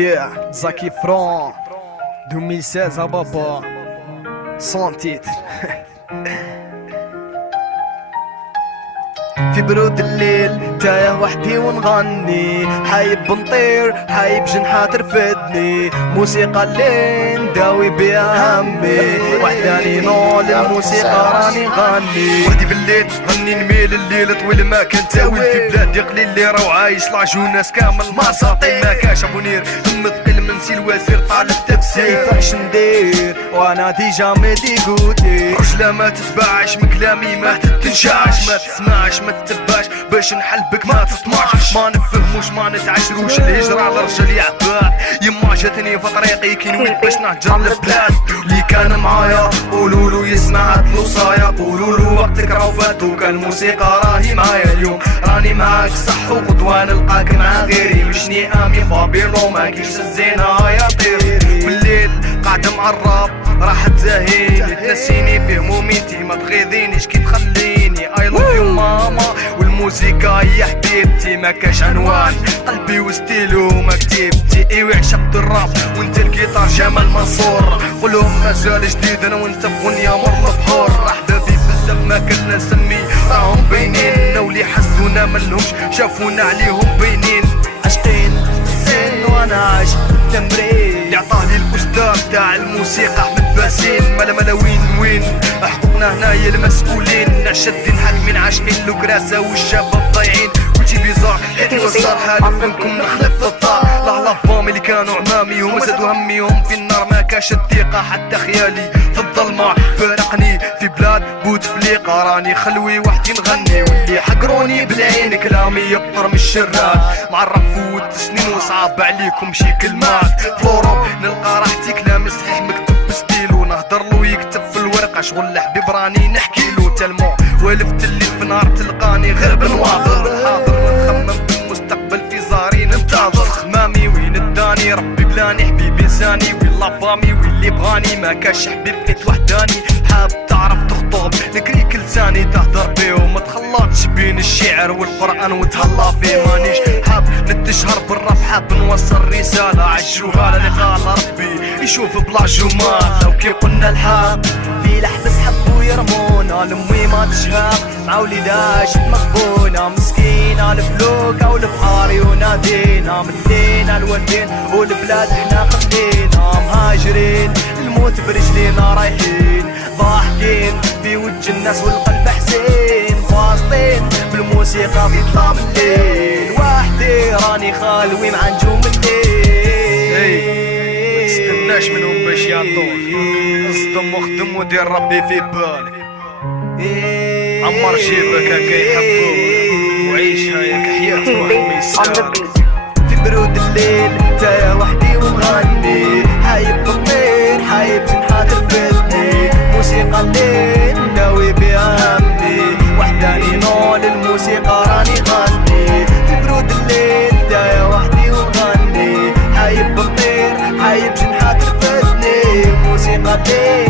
Yeah, Zaki Franc 2016 à baba sans titre. في برود الليل تايه وحدي ونغني، حايب بنطير حايب جنحات ترفدني، موسيقى اللي نداوي بيها همي، وحداني نول الموسيقى راني غني. وحدي بالليل غني نميل الليل طويل ما كان تاويل، في بلادي قليل اللي راهو عايش لاجو ناس كامل ما ساطي ما كاش ابونير، هم ثقيل من سي الوزير طالب تفسير. فاش ندير وانا ديجا ميدي قوتي، رجله ما تتباعش من كلامي ما تتنشاش، ما تسمعش ما تتباش باش نحلبك ما تطمعش، ما نفهموش ما نتعشروش الهجرة على الرجل يعباد. يما جاتني في طريقي كي نويت باش نهجر البلاد، اللي كان معايا قولولو يسمع الوصايا، قولولو وقتك راهو فاتو كان الموسيقى راهي معايا اليوم، راني معاك صح وقدوة نلقاك مع غيري، مشني امي بابيلو ما كيش الزينة يا طير. بالليل قاعدة مع الراب راحت زاهيني، تنسيني في هموميتي ما تغيظينيش كي تخليني. اي لوف يو ماما والموسيقى هي حبيبتي، ما كاش عنوان قلبي وستيلو ما كتيبتي. ايوه عشقت الراب وانت الجيتار جمال منصور، قولهم مازال جديد انا وانت في غنية مر بحور. احبابي بزاف ما كنا نسمي راهم باينين، واللي حسدونا ملهمش شافونا عليهم باينين. عشقين الزين وانا عاشق التمرين، اللي عطاني الاستاذ تاع الموسيقى احمد باسين. ملا وين حقوقنا هنايا المسؤولين، شادين حاكمين عاشقين لوكراسة والشباب ضايعين. كلشي بيزار حيت وصار حالي منكم نخلف في الدار، لا فامي اللي كانوا عمامي هما زادوا هميهم في النار، ما كاش الثقة حتى خيالي في الظلمة فارقني في بلاد بوتفليقة، راني خلوي وحدي نغني واللي حقروني بالعين كلامي يقطر من الشرات. مع الراب فوت سنين وصعب عليكم شي كلمات، فلوروب نلقى راحتي كلام صحيح مكتوب بستيلو، نهدر له يكتب في الورقة شغل الحبيب راني نحكي له تلمو، والفت اللي في نهار تلقاني غير بنواظر الحاضر، نخمم بالمستقبل في زاري ننتظر خمامي وين اداني ربي بلاني حبيبي انساني والله فامي واللي بغاني ما كاش حبيب بيت وحداني. حاب تعرف تخطب نكري كل ثاني تهدر بيه وما تخلطش بين الشعر والقرآن وتهلا فيه، مانيش حاب نتشهر بالراب حاب نوصل رسالة عالجوهالة اللي قال ربي يشوف بلا جمال. لو كي قلنا الحق في لحظة حبوا يرمونا، لمي ما تشهق مع وليدها شد مغبونة، مسكينة الفلوكة والبحار ينادينا، مدينا الوالدين والبلاد احنا خلينا، مهاجرين الموت برجلينا رايحين، ضاحكين في وجه الناس والقلب حزين، فاصلين بالموسيقى في ظلام الليل، وحدي راني خالوي مع نجوم الليل. متستناش منهم باش يعطوك، اصدم واخدم ودير ربي في بالك، عمر جيبك هكا يحبوك وعيشها ياك حياة واحد ما يسالك. في برود الليل تايه وحدي ونغني، حايب بطير حايب جنحات ترفدني، موسيقى اللي نداوي بيها همي، وحداني نول الموسيقى راني غني. في برود الليل تايه وحدي ونغني، حايب بطير حايب جنحات ترفدني، موسيقى اللي